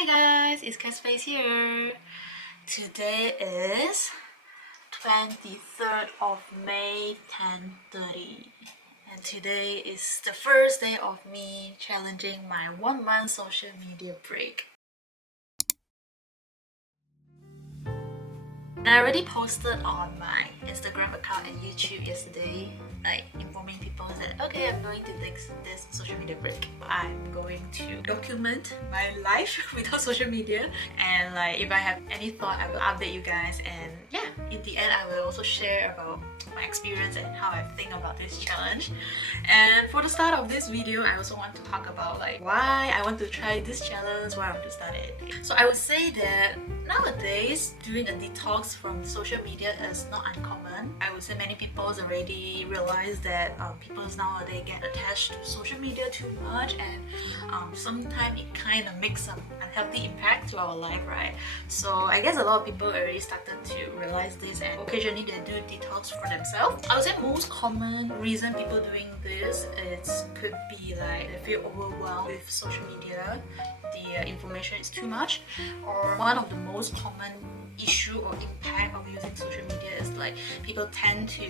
Hi guys, it's Katspace here. Today is 23rd of May 10:30, and today is the first day of me challenging my 1 month social media break. And I already posted on my Instagram account and YouTube yesterday, like informing people that okay, I'm going to take this social media break. I'm going to document my life without social media, and like if I have any thought, I will update you guys. And yeah, in the end, I will also share about my experience and how I think about this challenge. And for the start of this video, I also want to talk about like why I want to try this challenge, why I want to start it. So I would say that nowadays doing a detox from social media is not uncommon. I would say many people already realize that people nowadays get attached to social media too much, and sometimes it kind of makes some unhealthy impact to our life, right? So I guess a lot of people already started to realize this, and occasionally they do detox for themselves. I would say most common reason people doing this could be like they feel overwhelmed with social media, the information is too much, or one of the most common issue or impact of using social media is like people tend to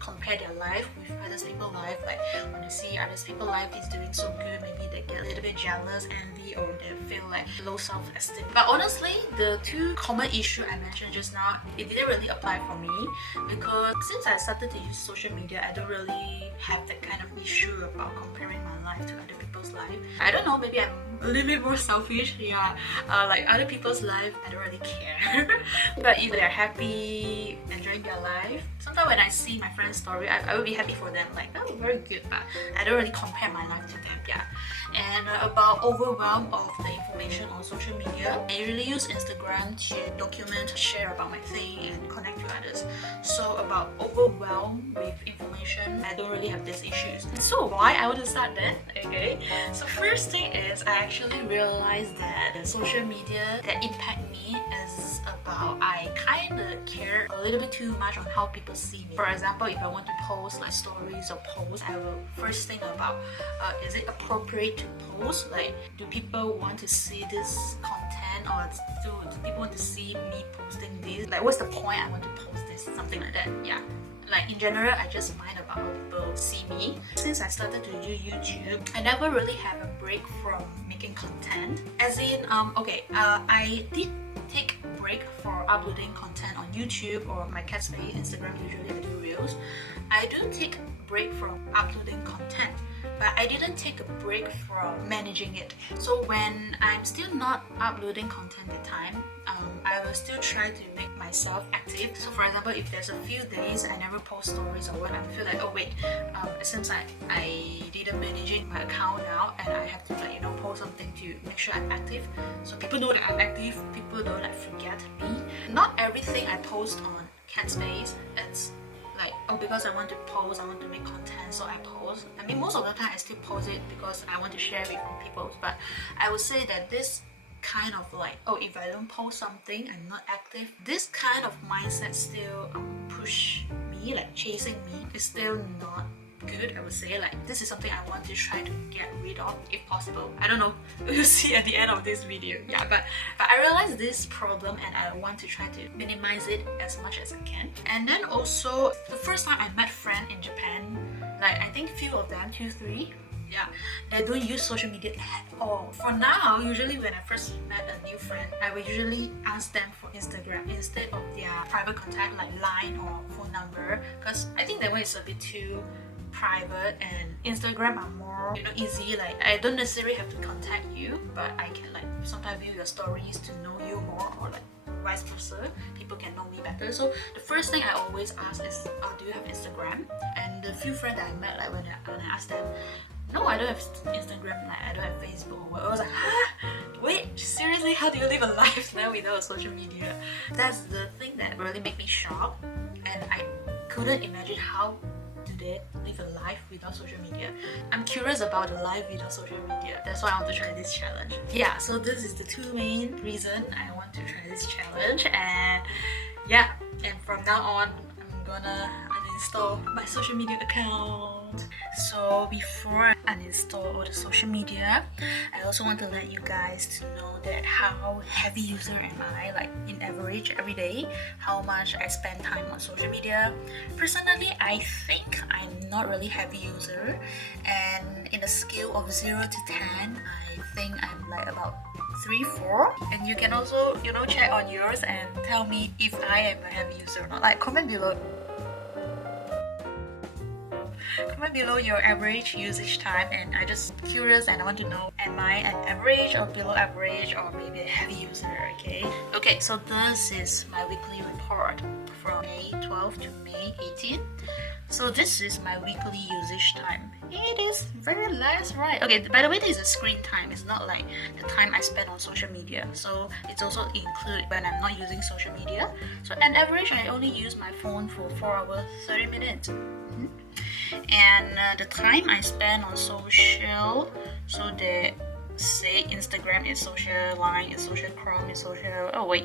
compare their life with other people's life. Like when they see other people's life is doing so good, maybe they get a little bit jealous, envy, or they feel like low self-esteem. But honestly, the two common issues I mentioned just now, it didn't really apply for me, because since I started to use social media, I don't really have that kind of issue about comparing my life to other people's life. I don't know, maybe I'm a little bit more selfish. Yeah, like other people's life, I don't really care. But if they're happy, enjoying their life, sometimes when I see my friend's story, I will be happy for them, like, oh, very good, but I don't really compare my life to them. Yeah. And about overwhelm of the information on social media, I usually use Instagram to document, share about my thing, and connect to others. So about overwhelm with information, I don't really have these issues. So why I want to start then? Okay, so first thing is I actually realized that social media that impact me is about I kind of care a little bit too much on how people see me. For example, if I want to post like stories or posts, I will first think about is it appropriate to post? Like, do people want to see this content, or do people want to see me posting this? Like, what's the point I want to post this? Something like that. Yeah. Like in general, I just mind about how people see me. Since I started to do YouTube, I never really have a break from making content. As in, I did take a break for uploading content on YouTube or my Katspace Instagram. Usually I do reels. I do take a break from uploading content, but I didn't take a break from managing it. So when I'm still not uploading content at the time, I will still try to make myself active. So for example, if there's a few days I never post stories or what, I feel like, oh wait, it seems like I didn't managing my account now, and I have to like post something to make sure I'm active, so people know that I'm active, people don't like forget me. Not everything I post on Katspace, it's like, oh, because I want to post, I want to make content, so I post. I mean, most of the time I still post it because I want to share with people. But I would say that this kind of like, oh, if I don't post something, I'm not active, this kind of mindset still push me, like chasing me, is still not good. I would say like this is something I want to try to get rid of if possible. I don't know, we'll see at the end of this video. Yeah, but I realized this problem, and I want to try to minimize it as much as I can. And then also, the first time I met friend in Japan, like I think few of them, 2, 3, yeah, they don't use social media at all. For now, usually when I first met a new friend, I will usually ask them for Instagram instead of their private contact like Line or phone number, because I think that way is a bit too private, and Instagram are more easy. Like I don't necessarily have to contact you, but I can like sometimes view your stories to know you more, or like vice versa, people can know me better. So the first thing I always ask is, do you have Instagram? And the few friends that I met, like when I asked them, no, I don't have Instagram, like I don't have Facebook or what, I was like, huh? Wait, seriously, how do you live a life now without social media? That's the thing that really made me shocked, and I couldn't imagine how do they live a life without social media. I'm curious about the life without social media. That's why I want to try this challenge. Yeah, so this is the two main reasons I want to try this challenge. And yeah, and from now on, I'm gonna uninstall my social media account. So before I uninstall all the social media, I also want to let you guys to know that how heavy user am I, like in average every day, how much I spend time on social media. Personally, I think I'm not really heavy user, and in a scale of 0 to 10, I think I'm like about 3-4. And you can also check on yours and tell me if I am a heavy user or not. Like comment below your average usage time, and I just curious and I want to know, am I an average or below average or maybe a heavy user? Okay, so this is my weekly report from May 12 to May 18. So this is my weekly usage time. It is very less, right? Okay, by the way, this is a screen time. It's not like the time I spend on social media. So it's also included when I'm not using social media. So on average, I only use my phone for 4 hours, 30 minutes. And the time I spend on social, so they say Instagram is social, Line is social, Chrome is social. Oh wait,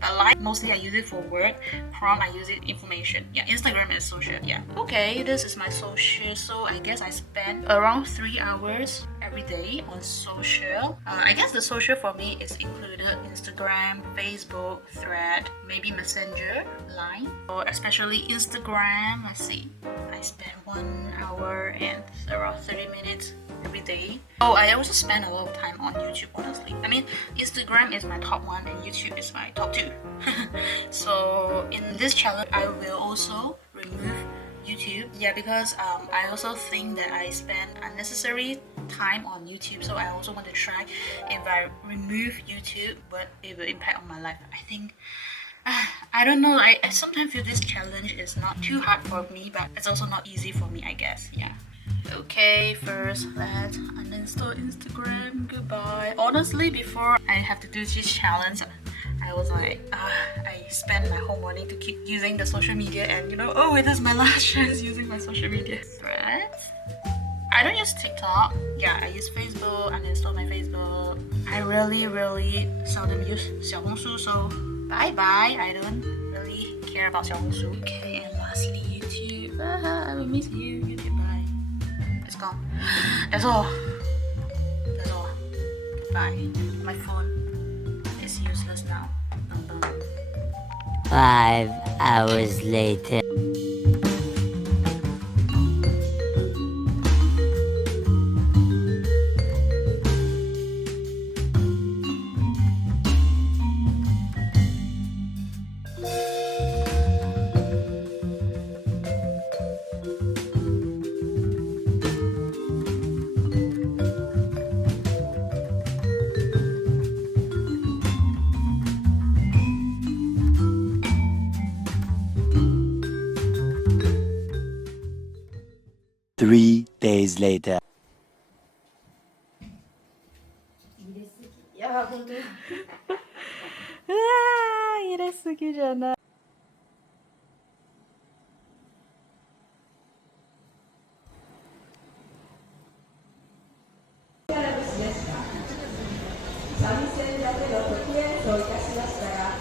but Line mostly I use it for work, Chrome I use it information. Yeah, Instagram is social. Yeah. Okay, this is my social. So I guess I spend around 3 hours every day on social. I guess the social for me is included Instagram, Facebook, Thread, maybe Messenger, Line, or especially Instagram. Let's see, I spend 1 hour and around 30 minutes every day. Oh, I also spend a lot of time on YouTube, honestly. I mean, Instagram is my top 1 and YouTube is my top 2. So in this challenge, I will also remove YouTube. Yeah, because I also think that I spend unnecessary time on YouTube. So I also want to try if I remove YouTube, what it will impact on my life. I think I don't know. I sometimes feel this challenge is not too hard for me, but it's also not easy for me, I guess. Yeah. Okay, first let's uninstall Instagram. Goodbye. Honestly, before I have to do this challenge, I was like, I spent my whole morning to keep using the social media, and oh, it is my last chance using my social media. Threads. I don't use TikTok. Yeah, I use Facebook. Uninstall my Facebook. I really seldom use 小红书, so bye bye. I don't really care about 小红书. Okay, and lastly, YouTube. I will miss you. YouTube, bye. It's gone. That's all. Bye. My phone is useless now. 5 hours later. Three days later. いや、本当に。うわー、入れすぎじゃない。三味線だけの時演奏いたしましたが、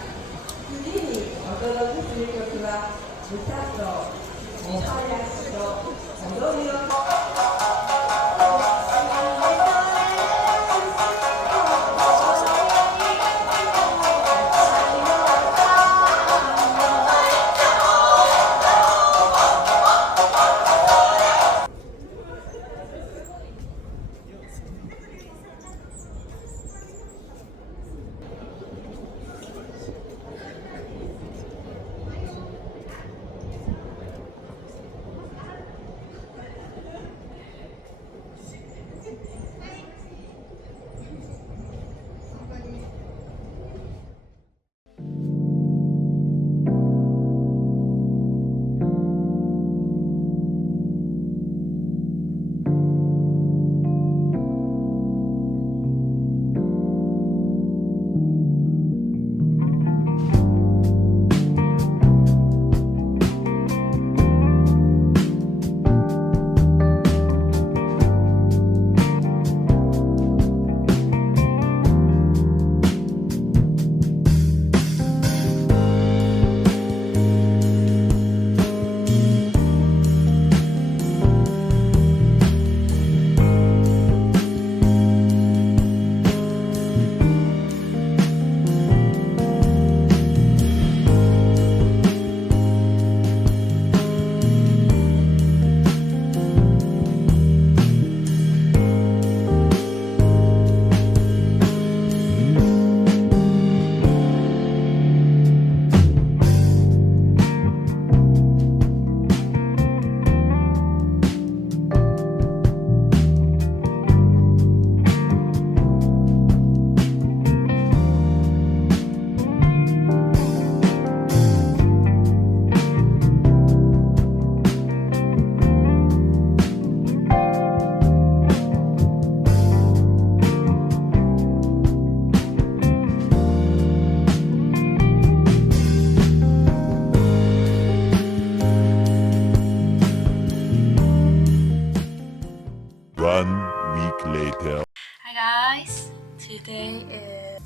次にお届けする曲は歌とお囃子と踊りを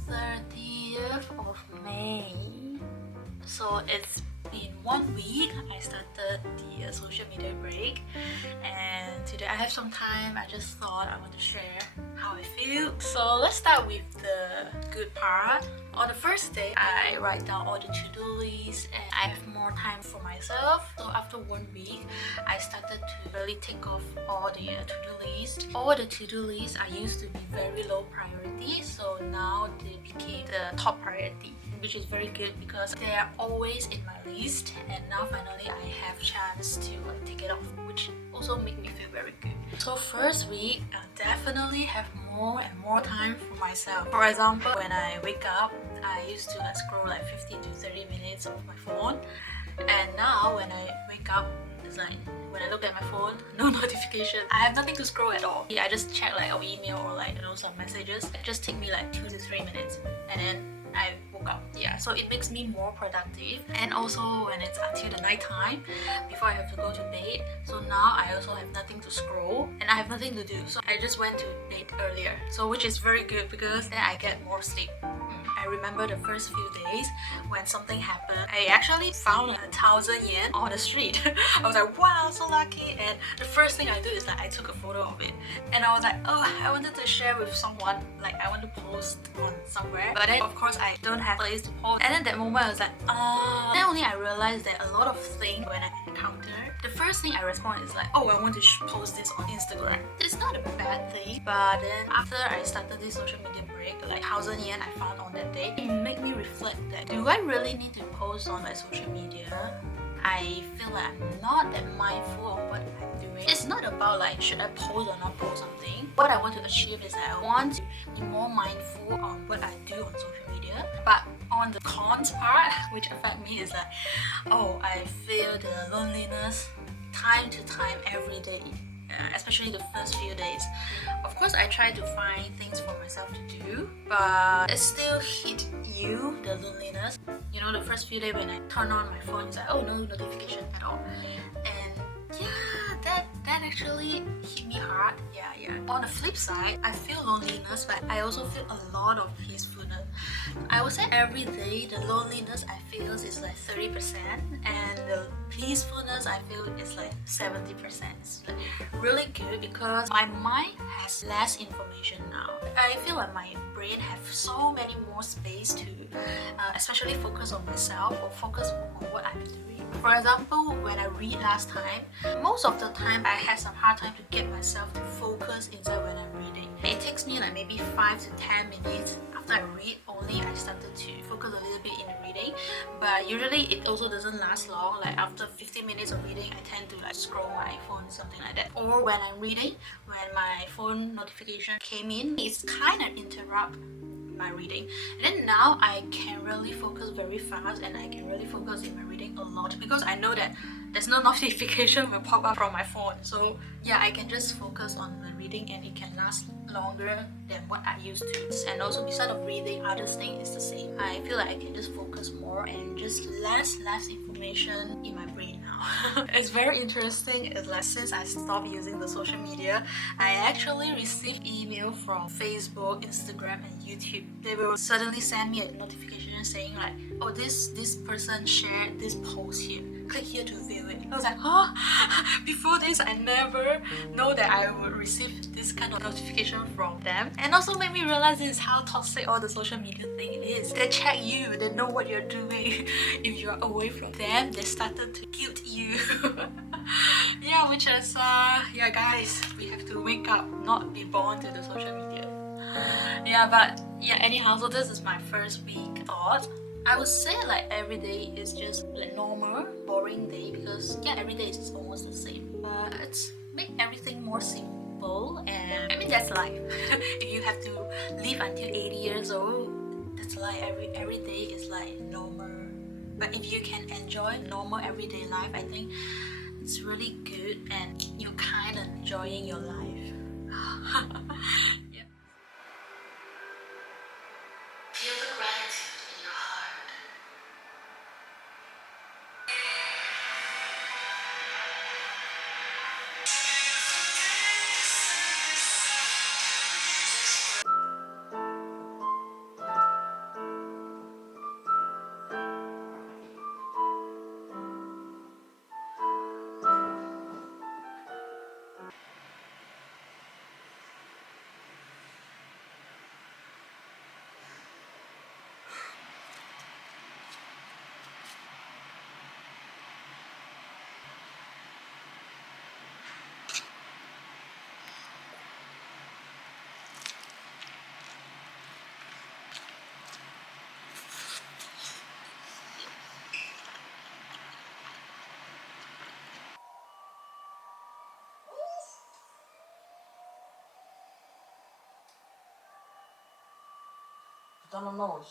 30th of May. So it's been 1 week I started the social media break, and today I have some time. I just thought I want to share how I feel. So let's start with the good part. On the first day, I write down all the to-do lists and I have more time for myself. So after 1 week, I started to really take off all the to-do lists. All the to-do lists I used to be very low priority, so now they became the top priority, which is very good because they are always in my list, and now finally I have chance to take it off, which also make me feel very good. So first week, I definitely have more and more time for myself. For example, when I wake up, I used to scroll like 15 to 30 minutes of my phone, and now when I wake up, it's like when I look at my phone, no notification. I have nothing to scroll at all. I just check like our email or like some messages. It just take me like 2 to 3 minutes, and then I woke up. Yeah, so it makes me more productive. And also when it's until the night time before I have to go to bed, so now I also have nothing to scroll and I have nothing to do, so I just went to bed earlier, so which is very good because then I get more sleep. I remember the first few days when something happened. I actually found 1,000 yen on the street. I was like, wow, so lucky. And the first thing I did is that I took a photo of it, and I was like, oh, I wanted to share with someone, like I want to post on somewhere, but then of course I don't have place to post. And then that moment I was like, then only I realized that a lot of things when I encounter, the first thing I respond is like, oh, I want to post this on Instagram. It's not a bad thing, but then after I started this social media break, like 1,000 yen I found on that day, it made me reflect that, do I really need to post on my social media? I feel like I'm not that mindful of what I'm doing. It's not about like, should I post or not post something. What I want to achieve is that I want to be more mindful on what I do on social media. But on the cons part, which affect me, is like, oh, I feel the loneliness time to time every day. Especially the first few days. Of course, I try to find things for myself to do, but it still hit you, the loneliness. You know, the first few days when I turn on my phone, it's like, oh, no notification at all. And yeah, that actually hit me hard. Yeah. On the flip side, I feel loneliness, but I also feel a lot of peacefulness. I would say every day, the loneliness I feel is like 30%, and the peacefulness I feel is like 70%. It's like really good because my mind has less information now. I feel like my brain has so many more space to especially focus on myself or focus on what I'm doing. For example, when I read last time, most of the time I had some hard time to get myself to focus inside when I'm reading. It takes me like maybe 5 to 10 minutes after I read only I started to focus a little bit in the reading, but usually it also doesn't last long. Like after 15 minutes of reading, I tend to like scroll my phone, something like that. Or when I'm reading, when my phone notification came in, it's kind of interrupt my reading. And then now I can really focus very fast, and I can really focus in my reading a lot because I know that there's no notification will pop up from my phone. So yeah, I can just focus on the reading and it can last longer than what I used to. And also beside of reading, other thing is the same. I feel like I can just focus more and just less information in my brain now. It's very interesting. It's like since I stopped using the social media, I actually received email from Facebook, Instagram and YouTube. They will suddenly send me a notification saying like, oh, this person shared this post here. Click here to view it. I was like, huh? Before this, I never know that I would receive this kind of notification from them. And also made me realize this is how toxic all the social media thing is. They check you, they know what you're doing. If you're away from them, they started to guilt you. Yeah, which is, yeah guys, we have to wake up, not be born to the social media. Yeah, but yeah, anyhow, so this is my first week thought. I would say like every day is just like normal, boring day because yeah, every day is almost the same. But it's make everything more simple, and I mean that's life. If you have to live until 80 years old, that's like every day is like normal. But if you can enjoy normal everyday life, I think it's really good and you're kind of enjoying your life. Yeah. Feel the gratitude in your heart. don't know.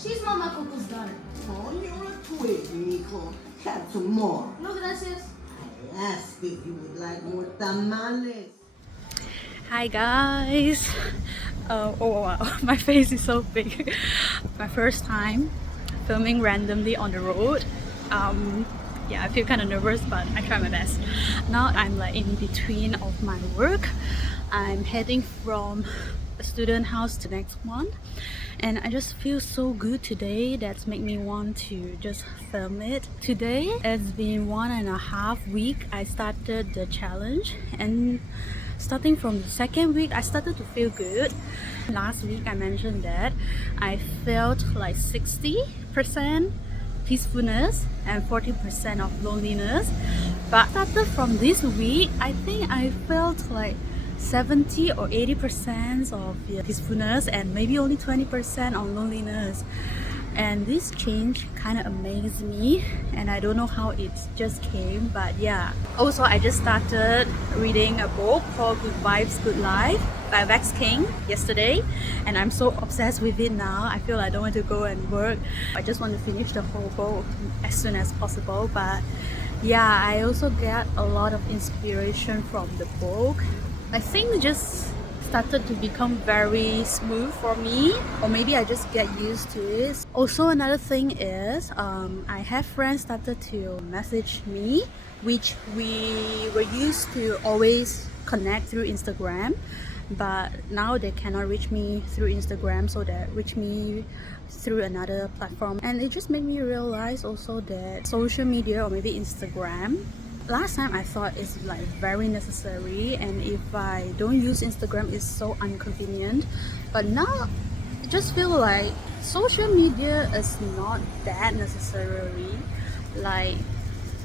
She's Mama Coco's daughter. Oh, you're a twig, Nico. Have some more. No, gracias. I asked if you would like more tamales. Hi guys! Oh wow, my face is so big. My first time filming randomly on the road. Yeah, I feel kind of nervous, but I try my best. Now I'm like in between of my work. I'm heading from a student house to the next one, and I just feel so good today. That's make me want to just film it. Today it's been 1.5 weeks I started the challenge, and starting from the second week I started to feel good. Last week I mentioned that I felt like 60% peacefulness and 40% of loneliness, but started from this week I think I felt like 70 or 80% of peacefulness and maybe only 20% on loneliness. And this change kind of amazed me, and I don't know how it just came, but yeah. Also, I just started reading a book called Good Vibes, Good Life by Vex King yesterday, and I'm so obsessed with it now. I feel I don't want to go and work. I just want to finish the whole book as soon as possible. But yeah, I also get a lot of inspiration from the book. I think just started to become very smooth for me, or maybe I just get used to it. Also, another thing is I have friends started to message me, which we were used to always connect through Instagram, but now they cannot reach me through Instagram, so they reach me through another platform. And it just made me realize also that social media, or maybe Instagram, last time I thought it's like very necessary, and if I don't use Instagram it's so inconvenient, but now I just feel like social media is not that necessary. Like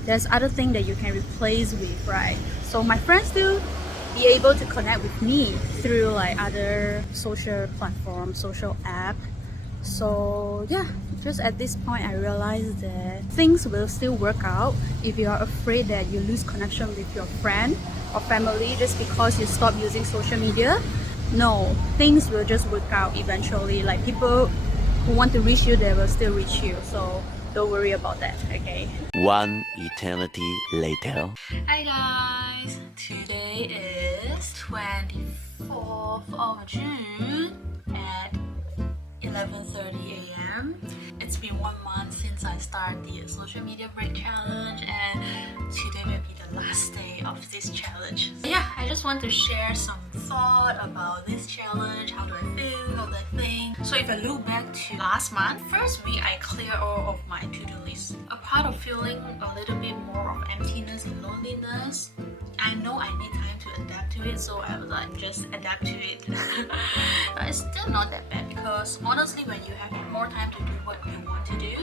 there's other thing that you can replace with, right? So my friends still be able to connect with me through like other social platforms, social app. So yeah, just at this point I realized that things will still work out. If you are afraid that you lose connection with your friend or family just because you stop using social media, no, things will just work out eventually. Like people who want to reach you, they will still reach you, so don't worry about that, okay? One eternity later. Hi guys! Today is 24th of June at 11:30 a.m. It's been 1 month since I started the social media break challenge, and today will be the last day of this challenge. So yeah, I just want to share some thought about this challenge. How do I feel? How do I think? So if I look back to last month, first week I clear all of my to-do list. A part of feeling a little bit more of emptiness and loneliness, I know I need time to adapt to it, so I was like, just adapt to it. But it's still not that bad, because honestly when you have more time to do what you want to do,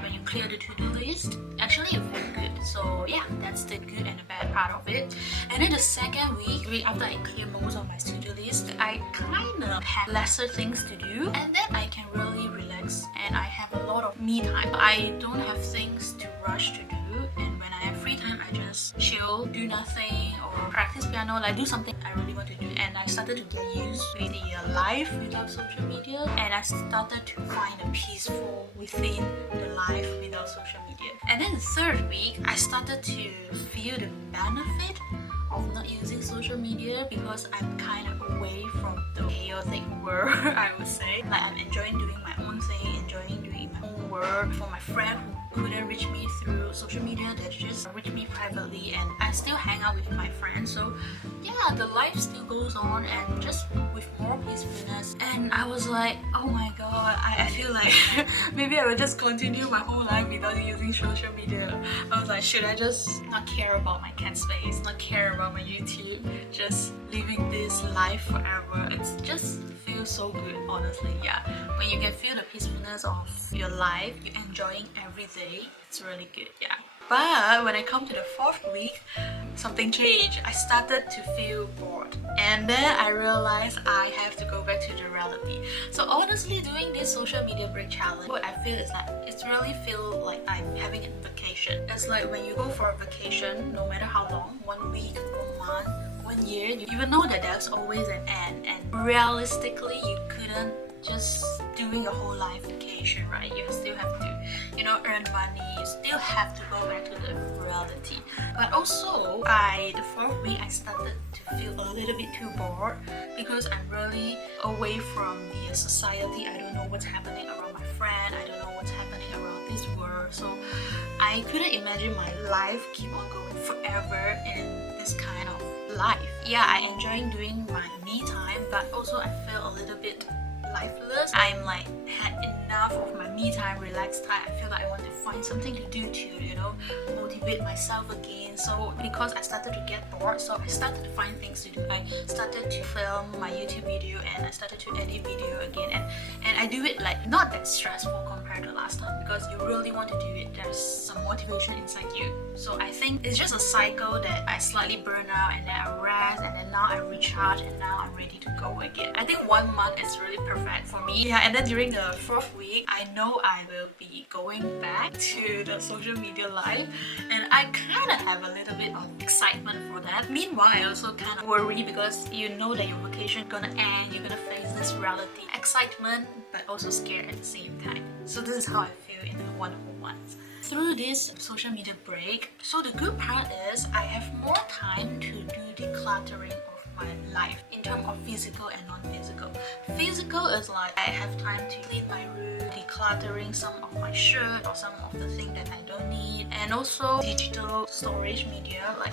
when you clear the to-do list, actually you feel good. So yeah, that's the good and the bad part of it. And then the second week after I clear most of my to-do list, I kind of have lesser things to do, and then I can really relax and I have a lot of me time. I don't have things to rush to do, and when I have free time I just chill, do nothing, or practice piano, like do something I really want to do. And I started to get used to the life without social media, and I started to find a peaceful within the life without social media. And then the third week I started to feel the benefit of not using social media, because I'm kind of away from the chaotic world, I would say. Like I'm enjoying doing my own thing, enjoying doing my own work. For my friend who couldn't reach me through social media, they just reach me privately, and I still hang out with my friends. So yeah, the life still goes on, and just with more peacefulness. And I was like, oh my god, I feel like maybe I will just continue my whole life without using social media. I was like, should I just not care about my Katspace, not care about my YouTube, just living this life forever? It's just feels so good, honestly. Yeah, when you can feel the peacefulness of your life, you're enjoying every day, it's really good. Yeah, but when I come to the 4th week, something changed. I started to feel bored, and then I realized I have to go back to the reality. So honestly, doing this social media break challenge, what I feel is that it's really feel like I'm having a vacation. It's like when you go for a vacation, no matter how long, 1 week, 1 month, 1 year, you even know that there's always an end, and realistically you couldn't just doing your whole life vacation, right? You still have to, earn money, you still have to go back to the reality. But also, by the 4th week, I started to feel a little bit too bored because I'm really away from the society. I don't know what's happening around my friend, I don't know what's happening around this world. So I couldn't imagine my life keep on going forever in this kind of life. Yeah, I enjoy doing my me time, but also I feel a little bit lifeless. I'm like had enough of my me time, relaxed time. I feel like I want to find something to do to, motivate myself again. So because I started to get bored, so I started to find things to do. I started to film my YouTube video, and I started to edit video again, and I do it like not that stressful compared to last time, because you really want to do it. There's some motivation inside you. So I think it's just a cycle that I slightly burn out, and then I rest, and then now I recharge, and now I'm ready to go again. I think 1 month is really perfect for me. Yeah, and then during the 4th week, I know I will be going back to the social media life, and I kind of have a little bit of excitement for that. Meanwhile, I also kind of worry because you know that your vacation gonna end, you're gonna face this reality. Excitement, but also scared at the same time. So this is how I feel in the 1 whole month. Through this social media break, so the good part is I have more time to do decluttering of my life in terms of physical and non-physical. Physical is like I have time to clean my room, decluttering some of my shirt or some of the things that I don't need, and also digital storage media, like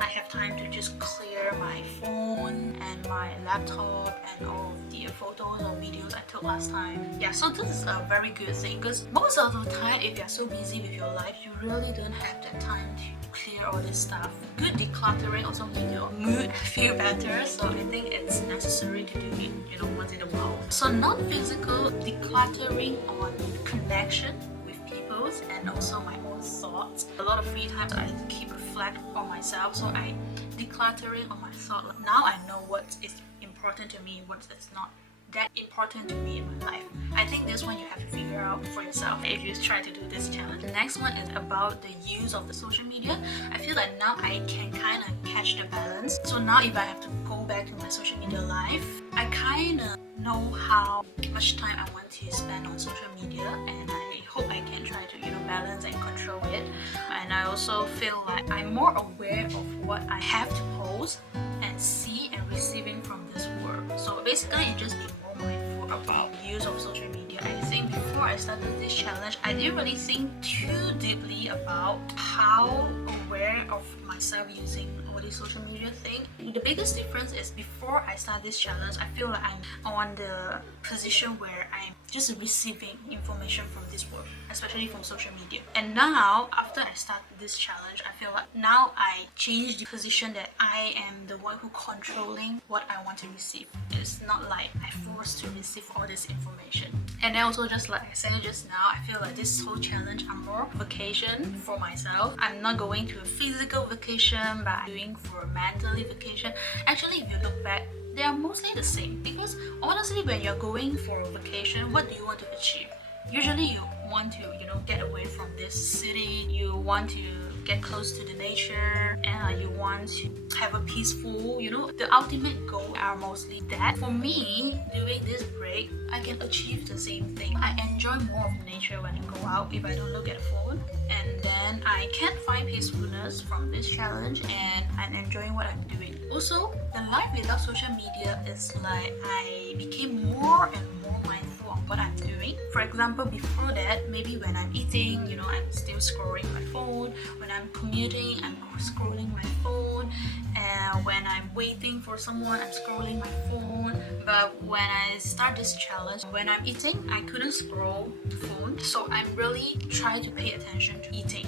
I have time to just clear my phone and my laptop and all of the photos or videos I took last time. Yeah, so this is a very good thing, because most of the time if you're so busy with your life, you really don't have that time to clear all this stuff. Good decluttering also makes your mood feel better, so I think it's necessary to do it, once in a while. So non-physical decluttering on connection with people and also my own thoughts. A lot of free time I keep reflect on myself, so I decluttering on my thought. Now I know what is important to me, what is not that important to me in my life. I think this one you have to figure out for yourself if you try to do this challenge. The next one is about the use of the social media. I feel like now I can kind of catch the balance. So now if I have to go back to my social media life, I kind of know how much time I want to spend on social media, and I hope I can try to balance and control it. And I also feel like I'm more aware of what I have to post and see and receiving from this world. So basically it just be more mindful about the use of social media. I think before I started this challenge, I didn't really think too deeply about how aware of myself using all these social media thing. The biggest difference is before I start this challenge, I feel like I'm on the position where I'm just receiving information from this world, especially from social media. And now, after I start this challenge, I feel like now I change the position that I am the one who controlling what I want to receive. It's not like I'm forced to receive all this information. And then also, just like I said just now, I feel like this whole challenge are more vacation for myself. I'm not going to a physical vacation, but I'm doing for a mentally vacation. Actually, if you look back, they are mostly the same, because honestly when you're going for a vacation, what do you want to achieve? Usually you want to get away from this city, you want to get close to the nature, and you want to have a peaceful, the ultimate goal are mostly that. For me, doing this break, I can achieve the same thing. I enjoy more of nature when I go out if I don't look at a phone, and then I can find peacefulness from this challenge, and I'm enjoying what I'm doing. Also, the life without social media is like I became more and more mindful of what I'm doing. For example, before that, maybe when I'm eating, I'm still scrolling my phone. When I'm commuting, I'm scrolling my phone. And when I'm waiting for someone, I'm scrolling my phone. But when I start this challenge, when I'm eating, I couldn't scroll the phone. So I'm really trying to pay attention to eating.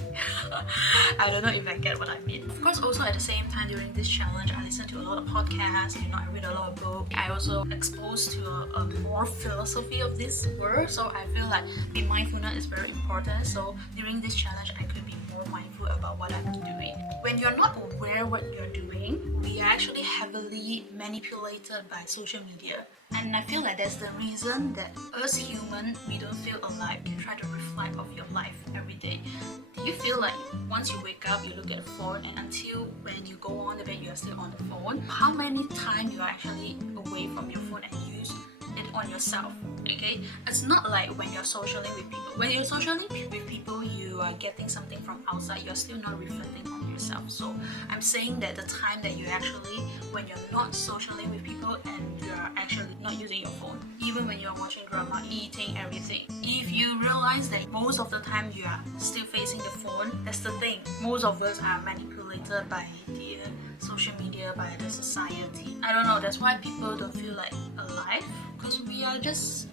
I don't know if I get what I mean. Of course, also at the same time during this challenge, I listen to a lot of podcasts, I read a lot of books. I also exposed to a more philosophy of this word. So I feel like the mindfulness is very important. So during this challenge, I could be more mindful about what I'm doing. When you're not aware what you're doing, we are actually heavily manipulated by social media. And I feel like that's the reason that us humans, we don't feel alive. You try to reflect of your life every day. Do you feel like once you wake up, you look at the phone, and until when you go on the bed, you are still on the phone? How many times you are actually away from your phone and use it on yourself? Okay, it's not like when you're socially with people. When you're socially with people, you are getting something from outside. You're still not reflecting on yourself. So I'm saying that the time that you actually, when you're not socially with people and you're actually not using your phone, even when you're watching drama, eating, everything, if you realize that most of the time you are still facing the phone, that's the thing. Most of us are manipulated by the social media, by the society. I don't know, that's why people don't feel like alive, because we are just,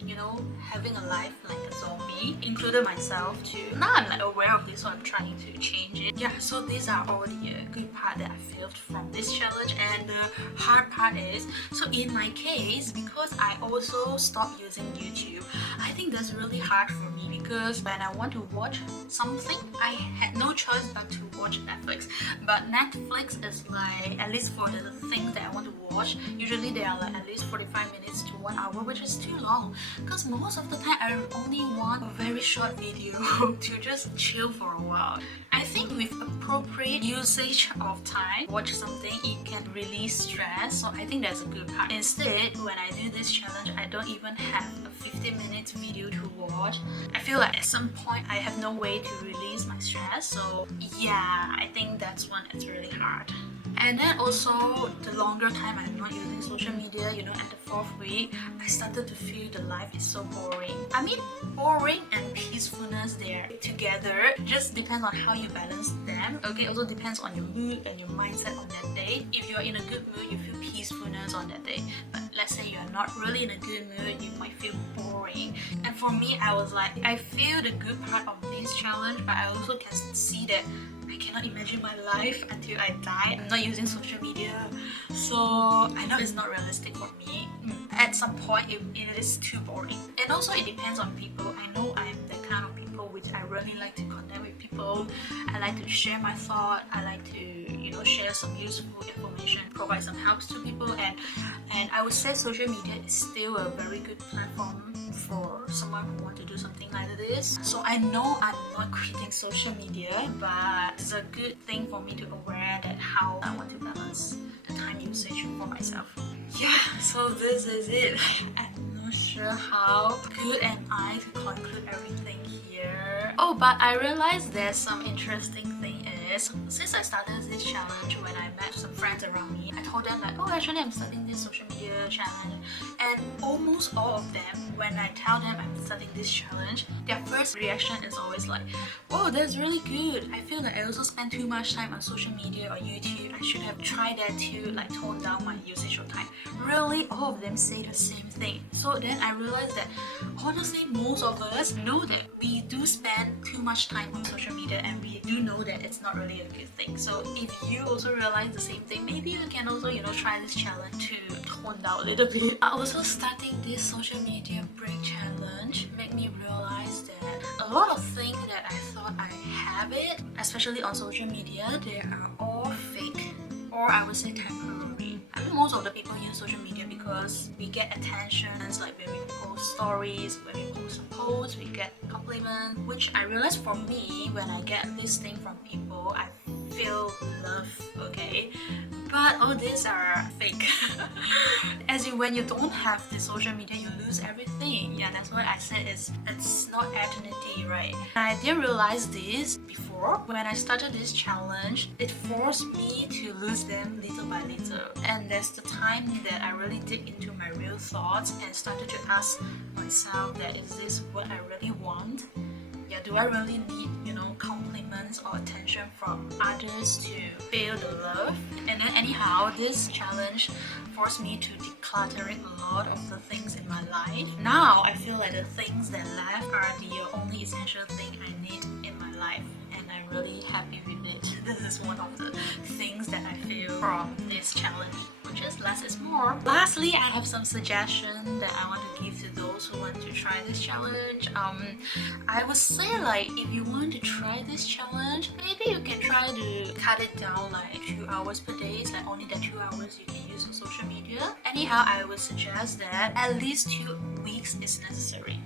having a life like a zombie, including myself too. Now I'm like aware of this, so I'm trying to change it. Yeah, so these are all the good part that I felt from this challenge, and the hard part is, so in my case, because I also stopped using YouTube, I think that's really hard for me, because when I want to watch something, I had no choice but to watch Netflix. But Netflix is like, at least for the things that I want to watch, usually they are like at least 45 minutes to 1 hour, which is too long, because most of the time I only want a very short video to just chill for a while. I think with appropriate usage of time, watch something, it can release stress. So I think that's a good part. Instead, when I do this challenge, I don't even have a 15-minute video to watch. I feel like at some point I have no way to release my stress. So yeah, I think that's one that's really hard. And then also, the longer time I'm not using social media, at the 4th week, I started to feel the life is so boring. I mean, boring and peacefulness, they're together. It just depends on how you balance them. Okay, also depends on your mood and your mindset on that day. If you're in a good mood, you feel peacefulness on that day. But let's say you're not really in a good mood, you might feel boring. And for me, I was like, I feel the good part of this challenge, but I also can see that I cannot imagine my life until I die. I'm not using social media, so I know it's not realistic for me. At some point, it is too boring. And also, it depends on people. I know I'm the kind of people which I really like to connect with people. I like to share my thought. I like to, share some useful information, provide some helps to people. And I would say social media is still a very good platform for someone who wants to do something like this. So I know I'm not quitting social media, but it's a good thing for me to aware that how I want to balance the time usage for myself. Yeah, so this is it. I'm not sure how good am I to conclude everything here. Oh, but I realized there's some interesting thing is, since I started this challenge, when I met some friends around me, I told them like, oh, actually I'm starting this social media challenge, and almost all of them, when I tell them I'm starting this challenge, their first reaction is always like, whoa, that's really good. I feel like I also spend too much time on social media or YouTube. I should have tried that to like tone down my usage of time. Really, all of them say the same thing. So then I realized that honestly, most of us know that we do spend too much time on social media, and we do know that it's not really a good thing. So if you also realize the same thing, maybe you can also, try this challenge to tone down a little bit. Also, starting this social media break challenge made me realize that a lot of things that I thought I have it, especially on social media, they are all fake, or I would say temporary. I mean, most of the people use social media because we get attentions, like when we post stories, when we post a post, we get compliments, which I realize for me, when I get this thing from people, I feel love, okay? But all these are fake. As in, when you don't have the social media, you lose lose everything. Yeah, that's what I said, it's not eternity, right? I didn't realize this before. When I started this challenge, it forced me to lose them little by little. And that's the time that I really dig into my real thoughts and started to ask myself that is this what I really want? Yeah, do I really need, compliments or attention from others to feel the love? And then anyhow, this challenge forced me to decluttering a lot of the things in my life. Now I feel like the things that left are the only essential thing I need in my life, and I'm really happy with it. This is one of the things that I feel from this challenge, which is less is more. Lastly, I have some suggestions that I want to give to those who want to try this challenge. I would say, like, if you want to try this challenge, maybe you can try to cut it down like 2 hours per day. It's like only the 2 hours you can use on social media. Anyhow, I would suggest that at least 2 weeks is necessary.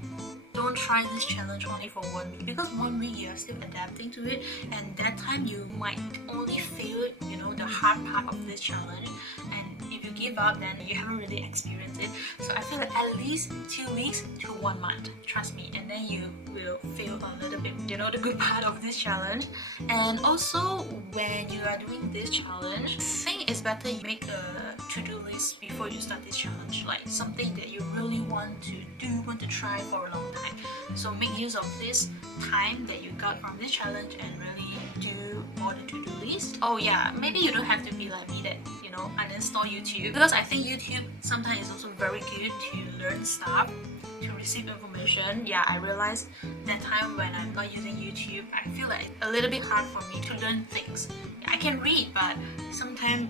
Don't try this challenge only for 1 week, because 1 week you're still adapting to it, and that time you might only feel the hard part of this challenge, and if you give up then you haven't really experienced it. So I feel like at least 2 weeks to 1 month, trust me, and then you will feel a little bit the good part of this challenge. And also, when you are doing this challenge, I think it's better you make a to-do list before you start this challenge, like something that you really want to try for a long time. So make use of this time that you got from this challenge and really do all the to-do list. Oh yeah, maybe you don't have to be like me that uninstall YouTube, because I think YouTube sometimes is also very good to learn stuff, to receive information. Yeah, I realized that time when I'm not using YouTube, I feel like it's a little bit hard for me to learn things. I can read, but sometimes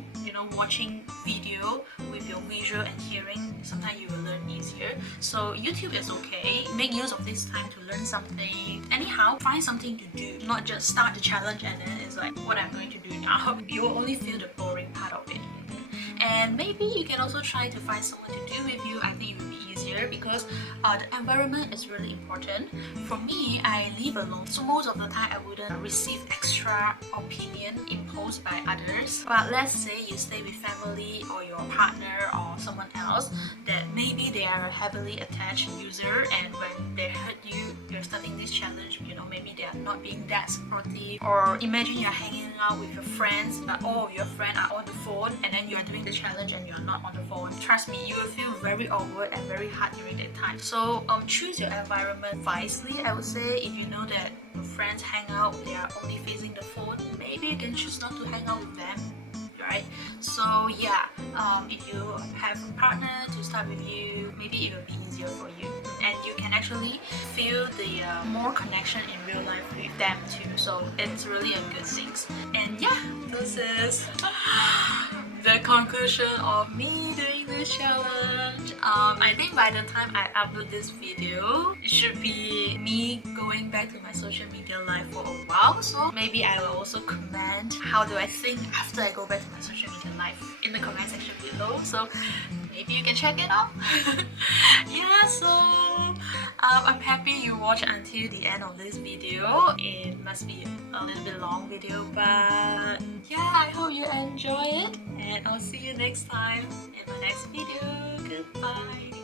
watching video with your visual and hearing, sometimes you will learn easier. So YouTube is okay. Make use of this time to learn something. Anyhow, find something to do, not just start the challenge and then it's like what I'm going to do now. You will only feel the boring part of it. And maybe you can also try to find someone to do with you. I think it would be easier, because the environment is really important. For me, I live alone, so most of the time I wouldn't receive extra opinion imposed by others. But let's say you stay with family or your partner or someone else that maybe they are a heavily attached user, and when they heard you're starting this challenge, maybe they are not being that supportive. Or imagine you're hanging out with your friends, but your friends are on the phone, and then you're doing the challenge and you're not on the phone. Trust me, you will feel very awkward and very hard during that time. So choose your environment wisely. I would say, if you know that your friends hang out, they are only facing the phone, maybe you can choose not to hang out with them, right? So yeah, if you have a partner to start with you, maybe it will be easier for you, and you can actually feel the more connection in real life with them too. So it's really a good thing. And yeah, this is the conclusion of me doing this challenge. I think by the time I upload this video, it should be me going back to my social media life for a while. So maybe I will also comment how do I think after I go back to my social media life in the comment section below. So maybe you can check it out. Yeah, so I'm happy you watched until the end of this video. It must be a little bit long video, but yeah, I hope you enjoy it, and I'll see you next time in my next video. Goodbye.